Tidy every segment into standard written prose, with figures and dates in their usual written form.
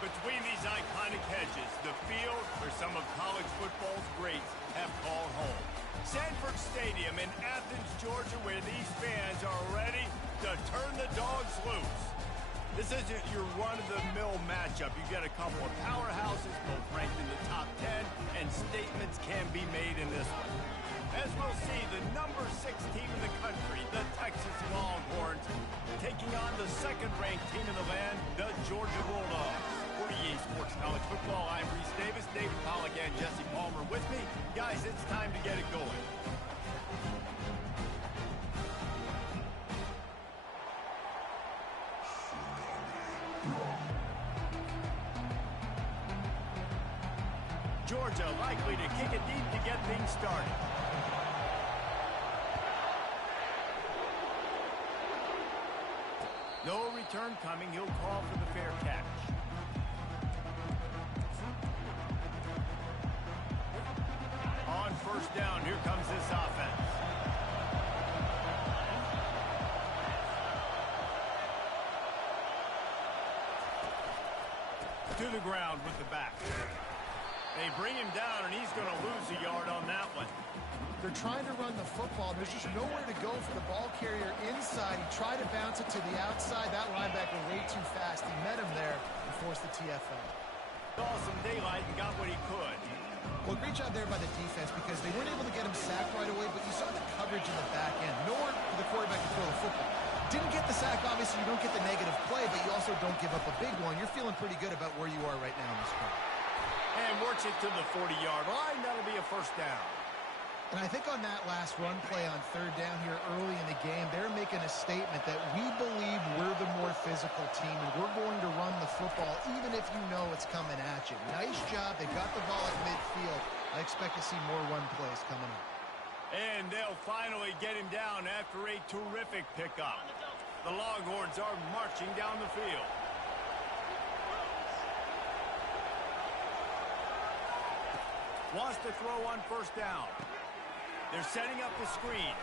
Between these iconic hedges, the field where some of college football's greats have called home. Sanford Stadium in Athens, Georgia, where these fans are ready to turn the dogs loose. This isn't your run-of-the-mill matchup. You get a couple of powerhouses, both ranked in the top 10, and statements can be made in this one. As we'll see, the number 6 team in the country, the Texas Longhorns, taking on the second-ranked team in the land, the Georgia Bulldogs. For EA Sports College Football, I'm Reese Davis, David Pollack, and Jesse Palmer with me. Guys, it's time to get it going. Georgia likely to kick it deep to get things started. No return coming. He'll call for the fair catch. On first down, here comes this offense. To the ground with the back. They bring him down, and he's going to lose a yard on that one. They're trying to run the football. There's just nowhere to go for the ball carrier inside. He tried to bounce it to the outside. That linebacker way too fast. He met him there and forced the TFL. Saw some daylight and got what he could. Well, great job there by the defense because they weren't able to get him sacked right away, but you saw the coverage in the back end. Nowhere for the quarterback to throw the football. Didn't get the sack, obviously. You don't get the negative play, but you also don't give up a big one. You're feeling pretty good about where you are right now in this game. And works it to the 40-yard line. That'll be a first down. And I think on that last run play on third down here early in the game, they're making a statement that we believe we're the more physical team and we're going to run the football even if you know it's coming at you. Nice job. They got the ball at midfield. I expect to see more run plays coming up. And they'll finally get him down after a terrific pickup. The Longhorns are marching down the field. Wants to throw on first down. They're setting up the screen.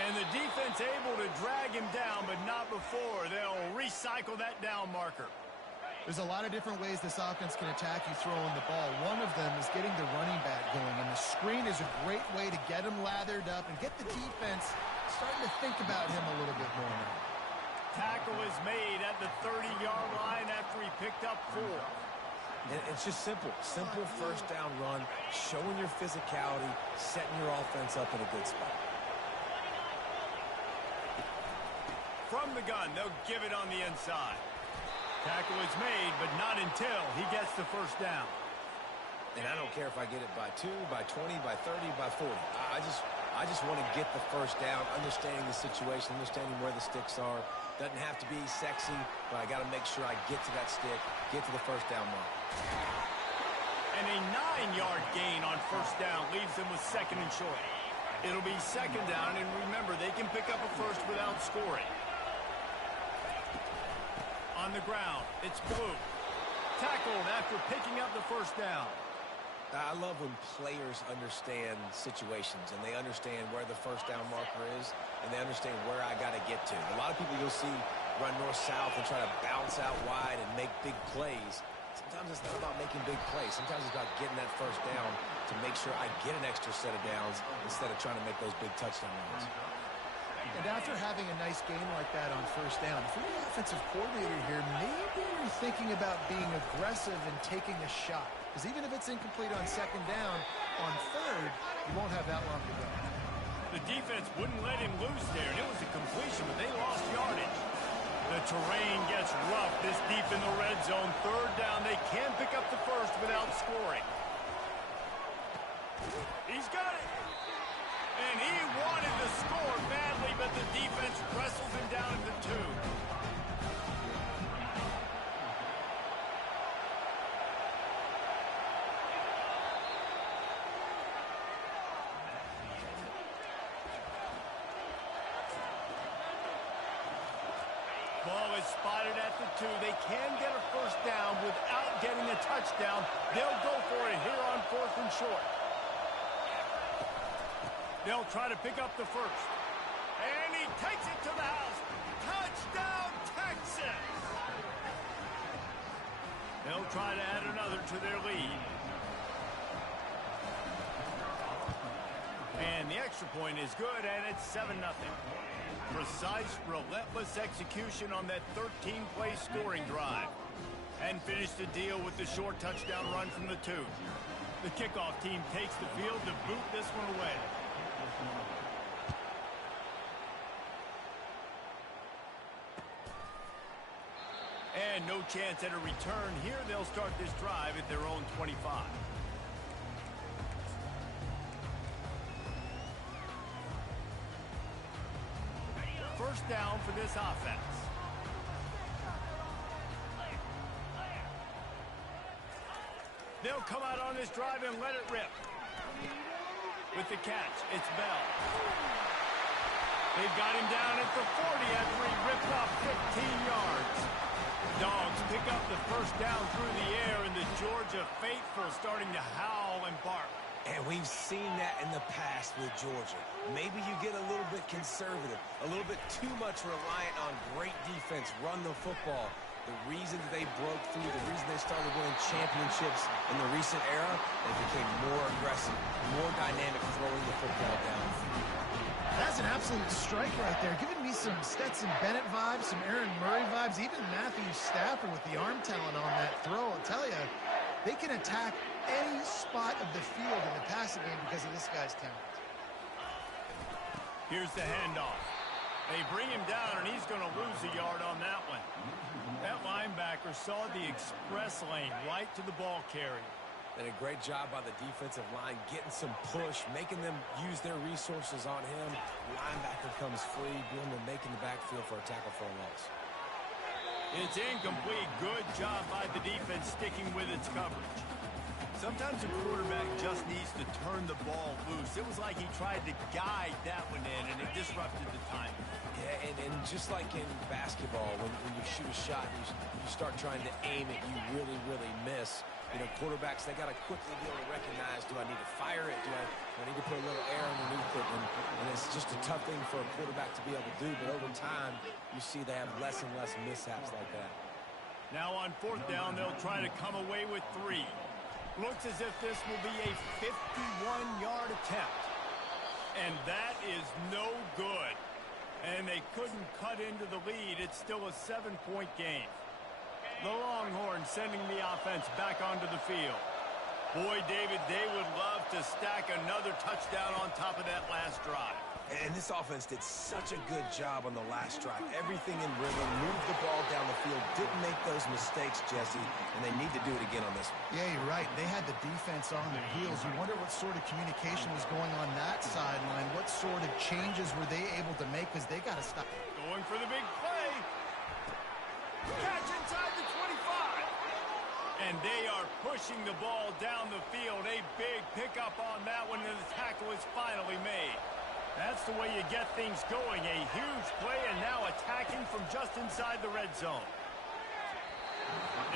And the defense able to drag him down, but not before. They'll recycle that down marker. There's a lot of different ways this offense can attack you throwing the ball. One of them is getting the running back going, and the screen is a great way to get him lathered up and get the defense starting to think about him a little bit more now. Tackle is made at the 30-yard line after he picked up 4. And it's just simple first down run, showing your physicality, setting your offense up in a good spot. From the gun, they'll give it on the inside. Tackle is made, but not until he gets the first down. And I don't care if I get it by 2, by 20, by 30, by 40. I just want to get the first down, understanding the situation, understanding where the sticks are. Doesn't have to be sexy, but I got to make sure I get to that stick, get to the first down mark. And a 9-yard gain on first down leaves them with second and short. It'll be second down, and remember, they can pick up a first without scoring. On the ground, it's Blue. Tackled after picking up the first down. I love when players understand situations and they understand where the first down marker is and they understand where I got to get to. A lot of people you'll see run north-south and try to bounce out wide and make big plays. Sometimes it's not about making big plays. Sometimes it's about getting that first down to make sure I get an extra set of downs instead of trying to make those big touchdown runs. And after having a nice game like that on first down, if you're the offensive coordinator here, maybe you're thinking about being aggressive and taking a shot. Because even if it's incomplete on second down, on third, you won't have that long to go. The defense wouldn't let him loose there, and it was a completion, but they lost yardage. The terrain gets rough this deep in the red zone. Third down, they can pick up the first without scoring. He's got it. And he wanted to score badly, but the defense wrestles him down at the 2. Ball is spotted at the 2. They can get a first down without getting a touchdown. They'll go for it here on 4th and short. They'll try to pick up the first. And he takes it to the house. Touchdown, Texas! They'll try to add another to their lead. And the extra point is good, and it's 7-0. Precise, relentless execution on that 13-play scoring drive. And finished the deal with the short touchdown run from the 2. The kickoff team takes the field to boot this one away. And no chance at a return here. They'll start this drive at their own 25. First down for this offense. They'll come out on this drive and let it rip. With the catch, it's Bell. They've got him down at the 40 after he ripped off 15 yards. Dogs pick up the first down through the air, and the Georgia faithful starting to howl and bark. And we've seen that in the past with Georgia. Maybe you get a little bit conservative, a little bit too much reliant on great defense, run the football. The reason they broke through, the reason they started winning championships in the recent era, they became more aggressive, more dynamic throwing the football down. That's an absolute strike right there, giving me some Stetson Bennett vibes, some Aaron Murray vibes, even Matthew Stafford with the arm talent on that throw. I'll tell you, they can attack any spot of the field in the passing game because of this guy's talent. Here's the handoff. They bring him down, and he's going to lose a yard on that one. That linebacker saw the express lane right to the ball carrier. Did a great job by the defensive line, getting some push, making them use their resources on him. Linebacker comes free, doing the making the backfield for a tackle for a loss. It's incomplete. Good job by the defense sticking with its coverage. Sometimes a quarterback just needs to turn the ball loose. It was like he tried to guide that one in, and it disrupted the timing. Yeah, and just like in basketball, when you shoot a shot and you start trying to aim it, you really, really miss. You know, quarterbacks, they got to quickly be able to recognize, do I need to fire it? Do I need to put a little air underneath it? And it's just a tough thing for a quarterback to be able to do. But over time, you see they have less and less mishaps like that. Now on fourth down, they'll try to come away with 3. Looks as if this will be a 51-yard attempt. And that is no good. And they couldn't cut into the lead. It's still a 7-point game. The Longhorns sending the offense back onto the field. Boy, David, they would love to stack another touchdown on top of that last drive. And this offense did such a good job on the last drive. Everything in rhythm, moved the ball down the field, didn't make those mistakes, Jesse, and they need to do it again on this one. Yeah, you're right. They had the defense on their heels. You wonder what sort of communication was going on that sideline. What sort of changes were they able to make, because they got to stop. Going for the big play. Catch inside the 25. And they are pushing the ball down the field. A big pickup on that one, and the tackle is finally made. That's the way you get things going. A huge play, and now attacking from just inside the red zone.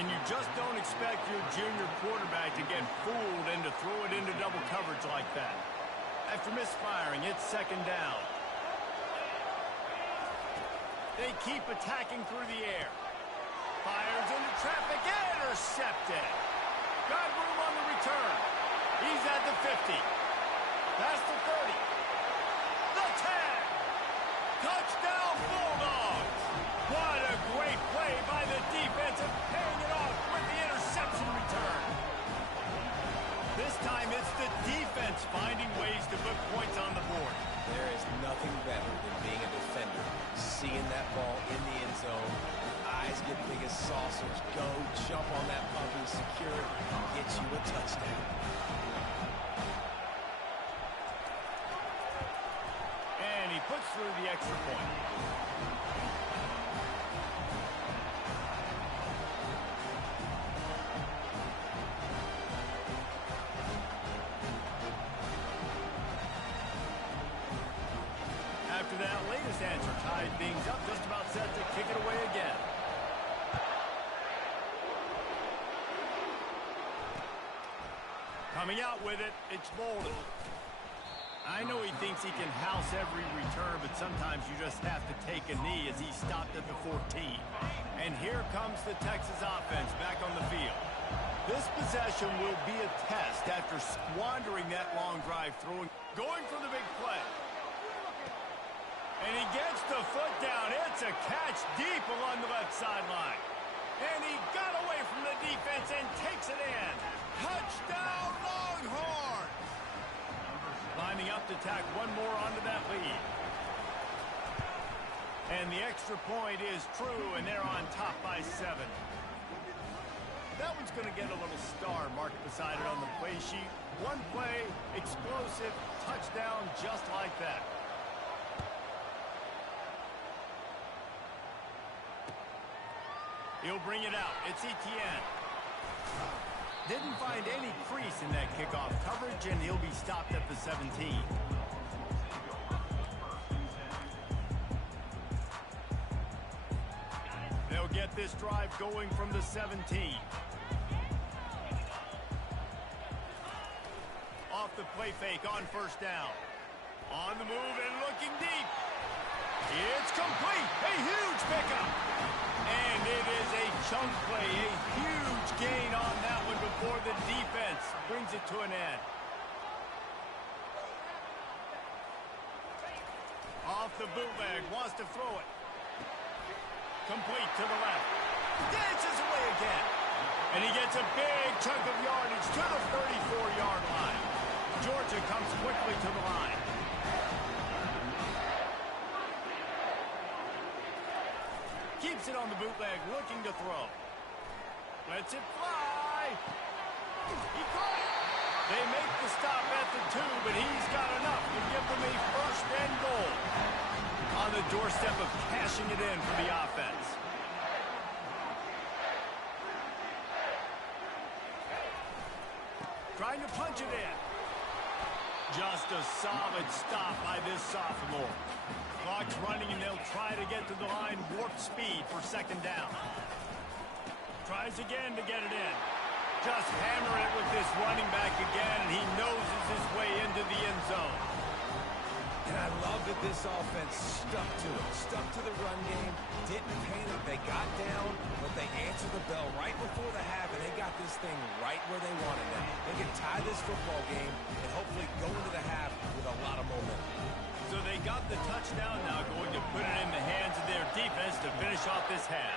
And you just don't expect your junior quarterback to get fooled and to throw it into double coverage like that. After misfiring, it's second down. They keep attacking through the air. Fires into traffic, intercepted. Got room on the return. He's at the 50. Past the 30. The 10. Touchdown Bulldogs. What a great play by the defense and paying it off with the interception return. This time it's the defense finding ways to put points on the board. There is nothing better than being a defender, seeing that ball in the end zone. Eyes get big as saucers. Go, jump on that puppy, secure it, and get you a touchdown. And he puts through the extra point. After that latest answer tied things up, just about set to kick it away again. Coming out with it, it's Bolden. I know he thinks he can house every return, but sometimes you just have to take a knee as he stopped at the 14. And here comes the Texas offense back on the field. This possession will be a test after squandering that long drive throwing. Going for the big play. And he gets the foot down. It's a catch deep along the left sideline. And he got away from the defense and takes it in. Touchdown, Longhorn! Lining up to tack one more onto that lead. And the extra point is true, and they're on top by 7. That one's going to get a little star marked beside it on the play sheet. One play, explosive, touchdown just like that. He'll bring it out. It's Etienne. Didn't find any crease in that kickoff coverage, and he'll be stopped at the 17. They'll get this drive going from the 17. Off the play fake on first down. On the move and looking deep. It's complete. A huge pickup. And it is a chunk play. A huge gain on that one before the defense brings it to an end. Off the bootleg. Wants to throw it. Complete to the left. Dances away again. And he gets a big chunk of yardage to the 34-yard line. Georgia comes quickly to the line. Keeps it on the bootleg, looking to throw. Lets it fly. He caught it. They make the stop at the 2, but he's got enough to give them a first and goal. On the doorstep of cashing it in for the offense. Trying to punch it in. Just a solid stop by this sophomore. Clock's running, and they'll try to get to the line warp speed for second down. Tries again to get it in. Just hammer it with this running back again, and he noses his way into the end zone. And I love that this offense stuck to it. Stuck to the run game. Didn't panic. They got down, but they answered the bell right before the half, and they got this thing right where they wanted it. They can tie this football game and hopefully go into the half with a lot of momentum. So they got the touchdown, now going to put it in the hands of their defense to finish off this half.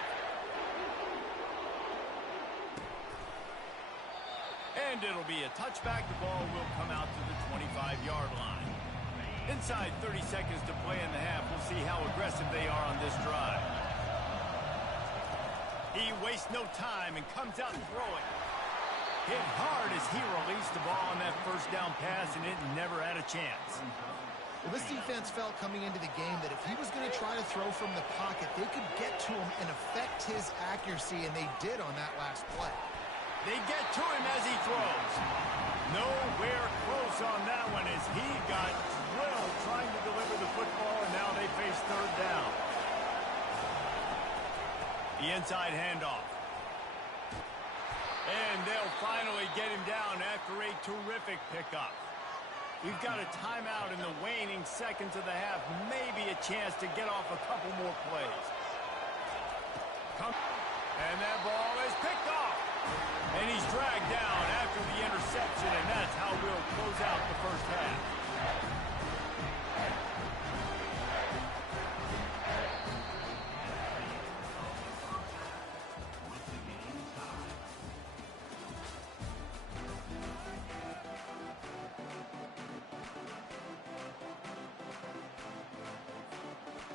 And it'll be a touchback. The ball will come out to the 25-yard line. Inside 30 seconds to play in the half. We'll see how aggressive they are on this drive. He wastes no time and comes out throwing. Hit hard as he released the ball on that first down pass, and it never had a chance. Well, this defense felt coming into the game that if he was going to try to throw from the pocket, they could get to him and affect his accuracy, and they did on that last play. They get to him as he throws. Nowhere close on that one as he got drilled trying to deliver the football, and now they face third down. The inside handoff. And they'll finally get him down after a terrific pickup. We've got a timeout in the waning seconds of the half. Maybe a chance to get off a couple more plays. And that ball is picked off. And he's dragged down after the interception, and that's how we'll close out the first half.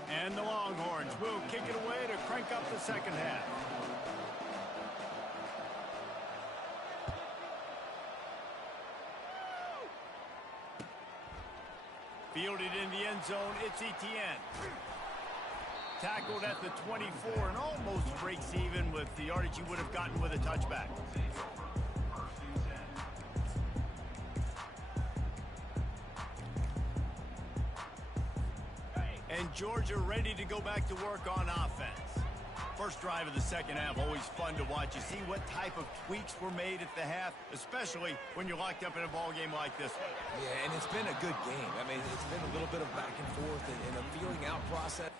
And the Longhorns will kick it away to crank up the second half. Fielded in the end zone, it's Etienne. Tackled at the 24 and almost breaks even with the yardage he would have gotten with a touchback. And Georgia ready to go back to work on offense. First drive of the second half, always fun to watch. You see what type of tweaks were made at the half, especially when you're locked up in a ball game like this one. Yeah, and it's been a good game. I mean, it's been a little bit of back and forth and a feeling out process.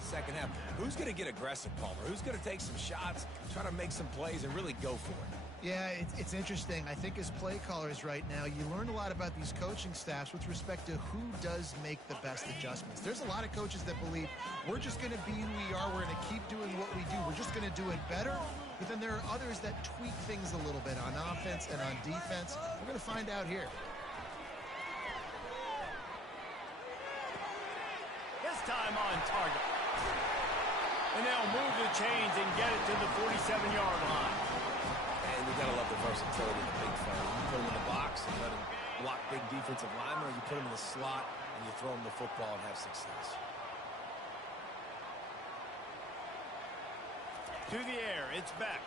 Second half. Who's going to get aggressive, Palmer? Who's going to take some shots, try to make some plays, and really go for it? Yeah, it's interesting. I think as play callers right now, you learn a lot about these coaching staffs with respect to who does make the best adjustments. There's a lot of coaches that believe we're just going to be who we are. We're going to keep doing what we do. We're just going to do it better. But then there are others that tweak things a little bit on offense and on defense. We're going to find out here. This time on target. And they'll move the chains and get it to the 47-yard line. And you got to love the versatility of the big fella. You put him in the box and let him block big defensive linemen, or you put him in the slot and you throw him the football and have success. To the air, it's back.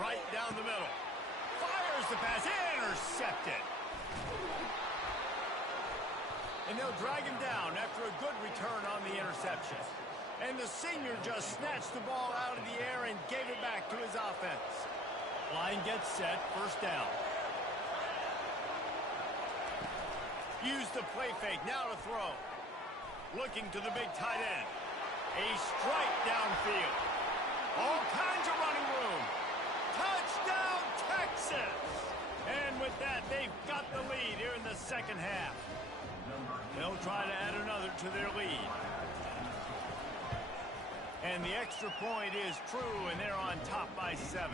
Right down the middle. Fires the pass, intercepted. And they'll drag him down after a good return on the interception. And the senior just snatched the ball out of the air and gave it back to his offense. Line gets set, first down. Use the play fake, now to throw. Looking to the big tight end. A strike downfield. All kinds of running room. Touchdown, Texas! And with that, they've got the lead here in the second half. They'll try to add another to their lead. And the extra point is true, and they're on top by 7.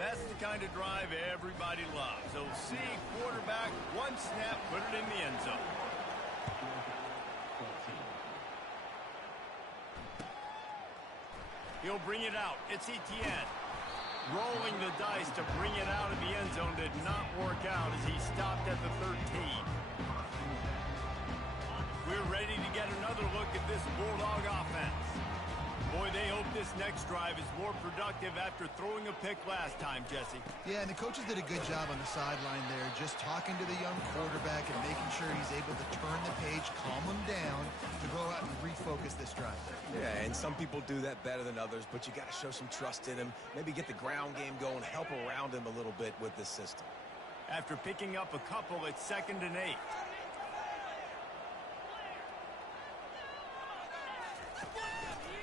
That's the kind of drive everybody loves. So see, quarterback, one snap, put it in the end zone. He'll bring it out. It's Etienne. Rolling the dice to bring it out of the end zone did not work out as he stopped at the 13. We're ready to get another look at this Bulldog offense. Boy, they hope this next drive is more productive after throwing a pick last time, Jesse. Yeah, and the coaches did a good job on the sideline there, just talking to the young quarterback and making sure he's able to turn the page, calm him down, to go out and refocus this drive. Yeah, and some people do that better than others, but you got to show some trust in him, maybe get the ground game going, help around him a little bit with this system. After picking up a couple, it's 2nd and 8.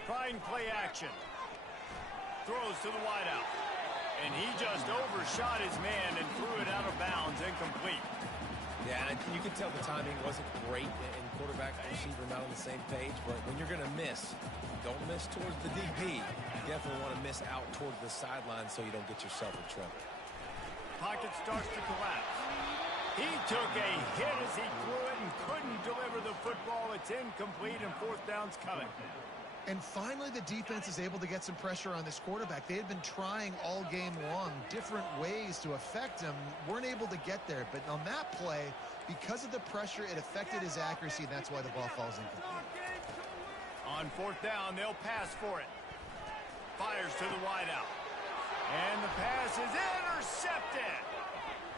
Trying play action. Throws to the wideout. And he just overshot his man and threw it out of bounds, incomplete. Yeah, and you can tell the timing wasn't great, and quarterback and receiver not on the same page, but when you're going to miss, don't miss towards the DB. You definitely want to miss out towards the sideline so you don't get yourself in trouble. Pocket starts to collapse. He took a hit as he threw it and couldn't deliver the football. It's incomplete, and 4th down's coming. And finally, the defense is able to get some pressure on this quarterback. They had been trying all game long different ways to affect him, weren't able to get there. But on that play, because of the pressure, it affected his accuracy, and that's why the ball falls incomplete. On 4th down, they'll pass for it. Fires to the wideout. And the pass is intercepted.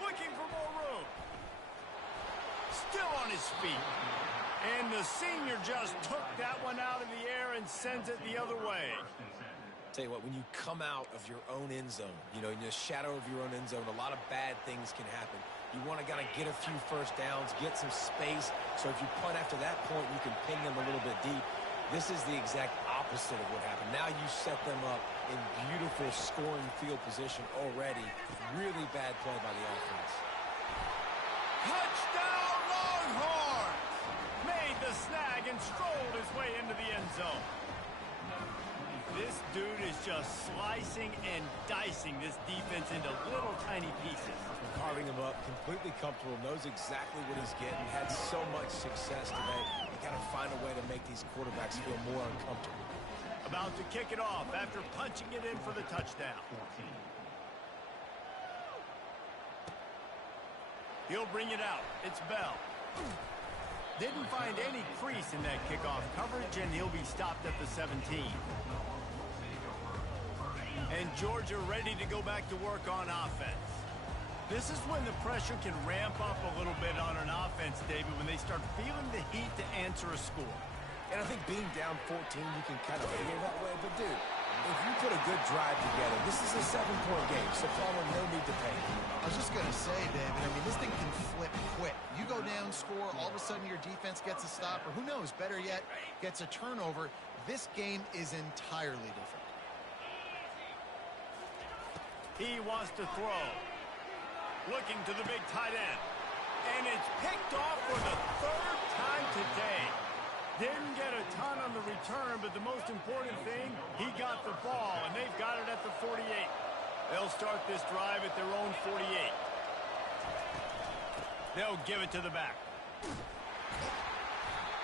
Looking for more room. Still on his feet. And the senior just took that one out of the air and sends it the other way. Tell you what, when you come out of your own end zone, you know, in the shadow of your own end zone, a lot of bad things can happen. You want to kind of get a few first downs, get some space, so if you punt after that point, you can ping them a little bit deep. This is the exact opposite of what happened. Now you set them up in beautiful scoring field position already. Really bad play by the offense. Touchdown, Longhorns! Made the snag and strolled his way into the end zone. This dude is just slicing and dicing this defense into little tiny pieces. Carving him up, completely comfortable, knows exactly what he's getting, had so much success today. You got to find a way to make these quarterbacks feel more uncomfortable. About to kick it off after punching it in for the touchdown. He'll bring it out. It's Bell. Didn't find any crease in that kickoff coverage, and he'll be stopped at the 17. And Georgia ready to go back to work on offense. This is when the pressure can ramp up a little bit on an offense, David, when they start feeling the heat to answer a score. And I think being down 14, you can kind of feel that way. But, dude, if you put a good drive together, this is a 7-point game, so Palmer, no need to panic. I was just going to say, David, I mean, this thing can flip quick. You go down, score, all of a sudden your defense gets a stop, or who knows, better yet, gets a turnover. This game is entirely different. He wants to throw. Looking to the big tight end. And it's picked off for the third time today. Didn't get a ton on the return, but the most important thing, he got the ball, and they've got it at the 48. They'll start this drive at their own 48. They'll give it to the back.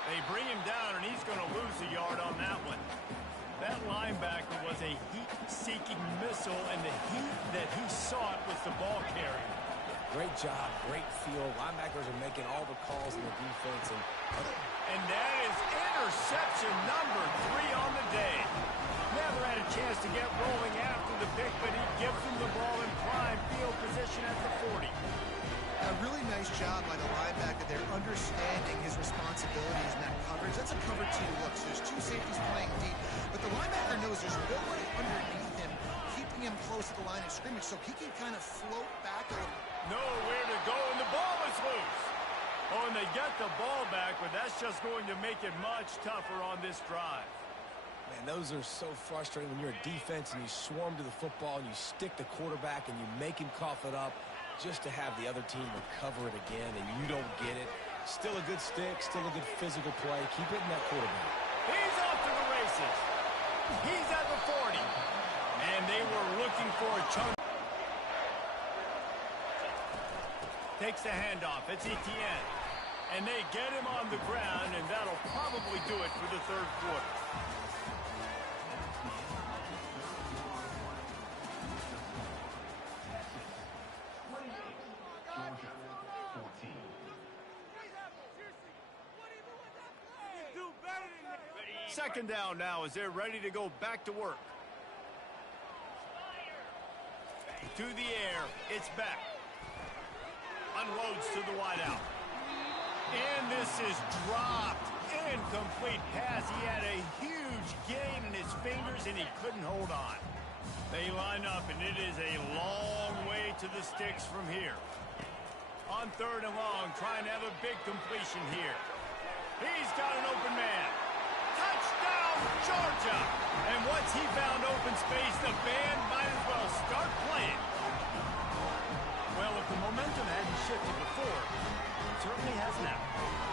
They bring him down, and he's going to lose a yard on that one. That linebacker was a heat-seeking missile, and the heat that he sought was the ball carrier. Great job, great feel. Linebackers are making all the calls in the defense. And that is interception number 3 on the day. Never had a chance to get rolling after the pick, but he gives him the ball in prime field position at the 40. A really nice job by the linebacker there, understanding his responsibilities in that coverage. That's a cover 2 look. So there's 2 safeties playing deep, but the linebacker knows there's nobody underneath him, keeping him close to the line of scrimmage, so he can kind of float back a little. Nowhere to go, and the ball is loose. Oh, and they get the ball back, but that's just going to make it much tougher on this drive. Man, those are so frustrating when you're a defense and you swarm to the football and you stick the quarterback and you make him cough it up just to have the other team recover it again and you don't get it. Still a good stick, still a good physical play. Keep hitting that quarterback. He's off to the races. He's at the 40. And they were looking for a chunk. Takes the handoff. It's Etienne. And they get him on the ground, and that'll probably do it for the third quarter. Second down now as they're ready to go back to work. To the air. It's back. Unloads to the wideout. And this is dropped. Incomplete pass. He had a huge gain in his fingers, and he couldn't hold on. They line up, and it is a long way to the sticks from here. On 3rd and long, trying to have a big completion here. He's got an open man. Touchdown, Georgia! And once he found open space, the band might as well start playing. Well, if the momentum hadn't shifted before, it certainly has now.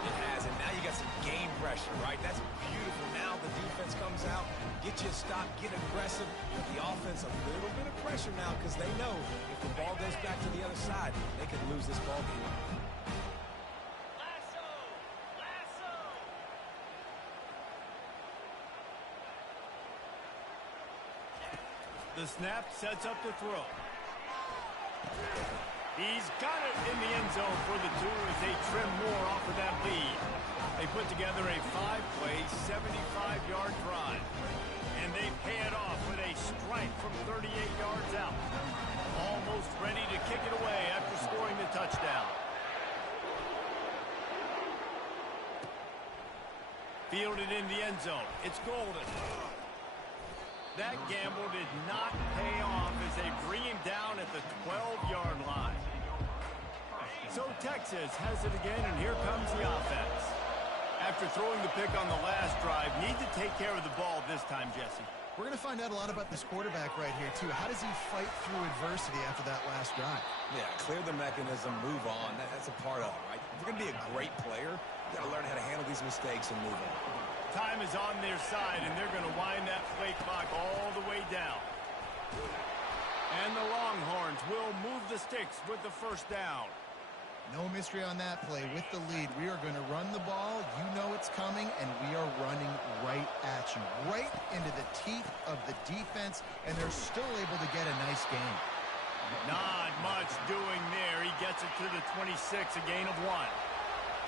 It has, and now you got some game pressure, right? That's beautiful. Now the defense comes out, get you a stop, get aggressive. But the offense, a little bit of pressure now because they know if the ball goes back to the other side, they could lose this ball game. The snap sets up the throw. He's got it in the end zone for the 2 as they trim more off of that lead. They put together a 5-play, 75-yard drive. And they pay it off with a strike from 38 yards out. Almost ready to kick it away after scoring the touchdown. Fielded in the end zone. It's Golden. That gamble did not pay off as they bring him down at the 12-yard line. So Texas has it again, and here comes the offense. After throwing the pick on the last drive, need to take care of the ball this time, Jesse. We're going to find out a lot about this quarterback right here, too. How does he fight through adversity after that last drive? Yeah, clear the mechanism, move on. That's a part of it, right? If you're going to be a great player, you got to learn how to handle these mistakes and move on. Time is on their side, and they're going to wind that play clock all the way down. And the Longhorns will move the sticks with the first down. No mystery on that play. With the lead, we are going to run the ball. You know it's coming, and we are running right at you, right into the teeth of the defense, and they're still able to get a nice gain. Not much doing there. He gets it to the 26, a gain of 1.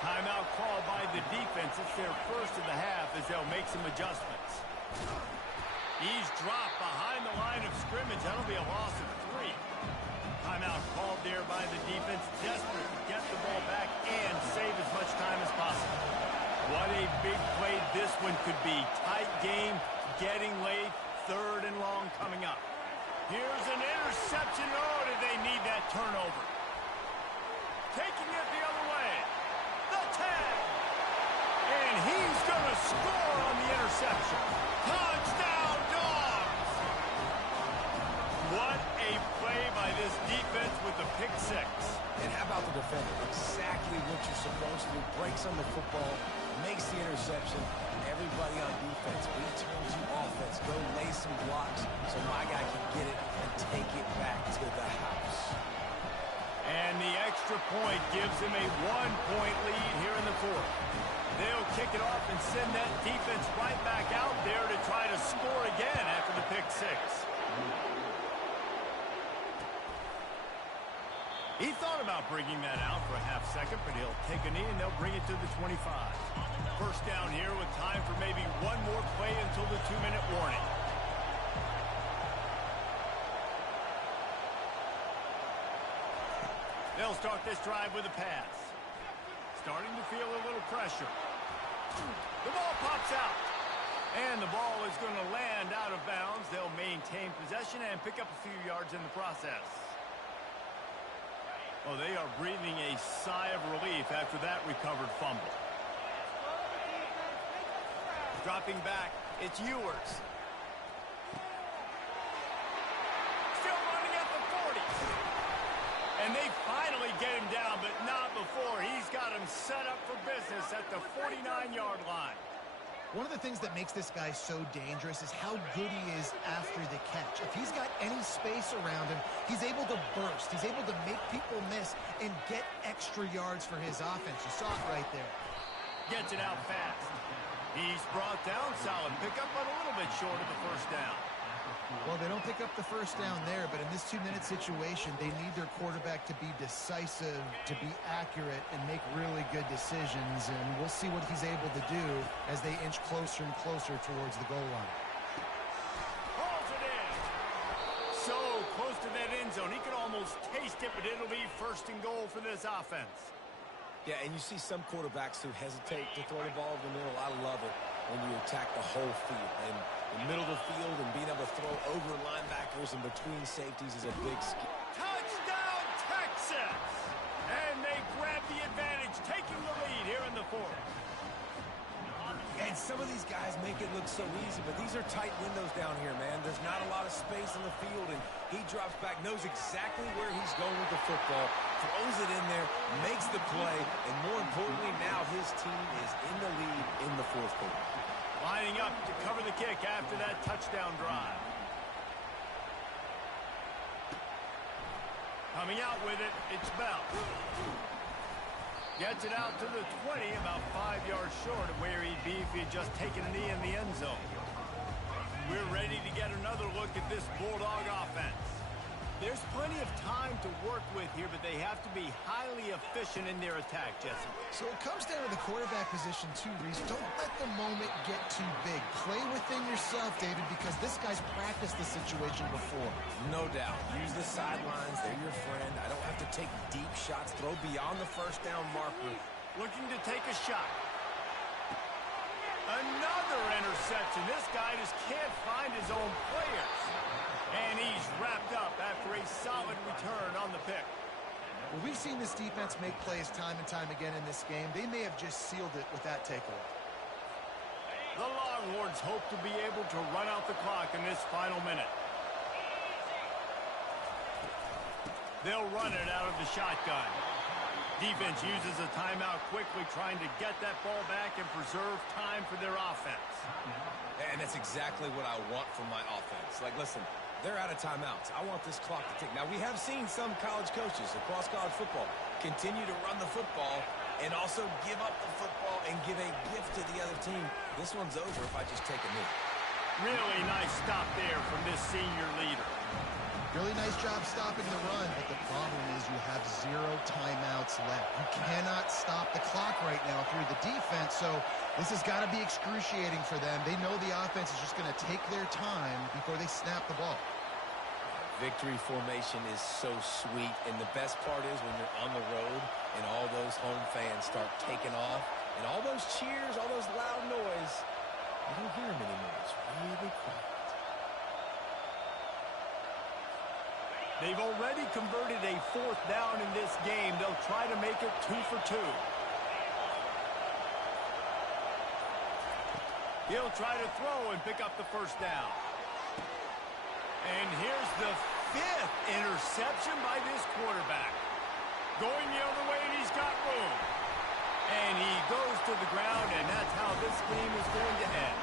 Timeout call by the defense. It's their first of the half as they'll make some adjustments. He's dropped behind the line of scrimmage. That'll be a loss of 3. Timeout called there by the defense, desperate to get the ball back and save as much time as possible. What a big play this one could be. Tight game, getting late, 3rd and long coming up. Here's an interception. Oh, did they need that turnover? Taking it the other way. The tag. And he's going to score on the interception. Touchdown, Dogs! What a play by this defense with the pick 6. And how about the defender? Exactly what you're supposed to do. Breaks on the football, makes the interception. Everybody on defense returns you offense. Go lay some blocks so my guy can get it and take it back to the house. And the extra point gives them a 1-point lead here in the 4th. They'll kick it off and send that defense right back out there to try to score again after the pick 6. He thought about bringing that out for a half second, but he'll take a knee and they'll bring it to the 25. First down here with time for maybe one more play until the 2-minute warning. They'll start this drive with a pass. Starting to feel a little pressure. The ball pops out. And the ball is going to land out of bounds. They'll maintain possession and pick up a few yards in the process. Well, they are breathing a sigh of relief after that recovered fumble. Dropping back, it's Ewers. Still running at the 40. And they finally get him down, but not before. He's got him set up for business at the 49-yard line. One of the things that makes this guy so dangerous is how good he is after the catch. If he's got any space around him, he's able to burst. He's able to make people miss and get extra yards for his offense. You saw it right there. Gets it out fast. He's brought down. Solid pickup, but a little bit short of the first down. Well, they don't pick up the first down there, but in this 2-minute situation, they need their quarterback to be decisive, to be accurate, and make really good decisions. And we'll see what he's able to do as they inch closer and closer towards the goal line. Hauls it in. So close to that end zone. He could almost taste it, but it'll be 1st and goal for this offense. Yeah, and you see some quarterbacks who hesitate to throw the ball in the middle. I love it when you attack the whole field. And the middle of the field and being able to throw over linebackers and between safeties is a big skill. Touchdown, Texas! And they grab the advantage, taking the lead here in the 4th. And some of these guys make it look so easy, but these are tight windows down here, man. There's not a lot of space on the field, and he drops back, knows exactly where he's going with the football, throws it in there, makes the play, and more importantly, now his team is in the lead in the 4th quarter. Lining up to cover the kick after that touchdown drive. Coming out with it, it's Bell. Gets it out to the 20, about 5 yards short of where he'd be if he had just taken a knee in the end zone. We're ready to get another look at this Bulldog offense. There's plenty of time to work with here, but they have to be highly efficient in their attack, Jesse. So it comes down to the quarterback position too, Reese. Don't let the moment get too big. Play within yourself, David, because this guy's practiced the situation before. No doubt. Use the sidelines. They're your friend. I don't have to take deep shots. Throw beyond the first down marker. Looking to take a shot. Another interception. This guy just can't find his own players. And he's wrapped up after a solid return on the pick. Well, we've seen this defense make plays time and time again in this game. They may have just sealed it with that takeaway. The Longhorns hope to be able to run out the clock in this final minute. They'll run it out of the shotgun. Defense uses a timeout quickly, trying to get that ball back and preserve time for their offense. And that's exactly what I want from my offense. Like, listen, they're out of timeouts. I want this clock to tick. Now, we have seen some college coaches across college football continue to run the football and also give up the football and give a gift to the other team. This one's over if I just take a knee. Really nice stop there from this senior leader. Really nice job stopping the run, but the problem is you have 0 timeouts left. You cannot stop the clock right now through the defense, so this has got to be excruciating for them. They know the offense is just going to take their time before they snap the ball. Victory formation is so sweet, and the best part is when you're on the road and all those home fans start taking off, and all those cheers, all those loud noise, you don't hear them anymore. It's really quiet. They've already converted a 4th down in this game. They'll try to make it 2 for 2. He'll try to throw and pick up the 1st down. And here's the 5th interception by this quarterback. Going the other way, and he's got room. And he goes to the ground, and that's how this game is going to end.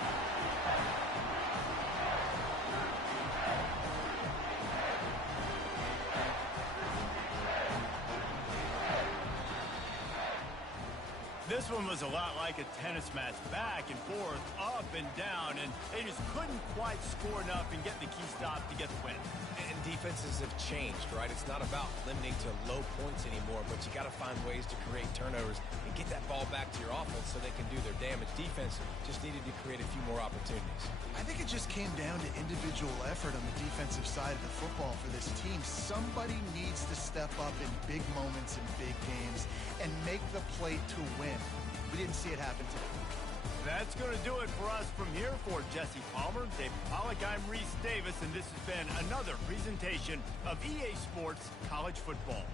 This one was a lot like a tennis match, back and forth, up and down, and they just couldn't quite score enough and get the key stop to get the win. And defenses have changed, right? It's not about limiting to low points anymore, but you got to find ways to create turnovers and get that ball back to your offense so they can do their damage. Defense just needed to create a few more opportunities. I think it just came down to individual effort on the defensive side of the football for this team. Somebody needs to step up in big moments in big games and make the play to win. We didn't see it happen today. That's going to do it for us from here. For Jesse Palmer, David Pollack, I'm Reese Davis, and this has been another presentation of EA Sports College Football.